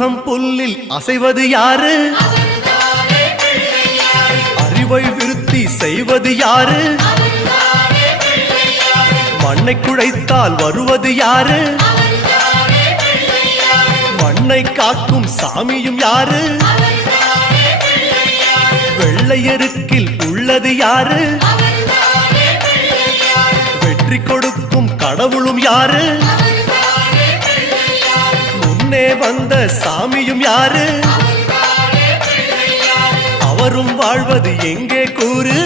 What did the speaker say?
அருகம் புல்லில் அசைவது யாரு? அறிவை விருத்தி செய்வது யாரு? மண்ணை குழைத்தால் வருவது யாரு? மண்ணை காக்கும் சாமியும் யாரு? வெள்ளையருக்கில் உள்ளது யாரு? வெற்றி கொடுக்கும் கடவுளும் யாரு? முன்னே வந்த சாமியும் யாரு? அவரும் வாழ்வது எங்கே கூறு?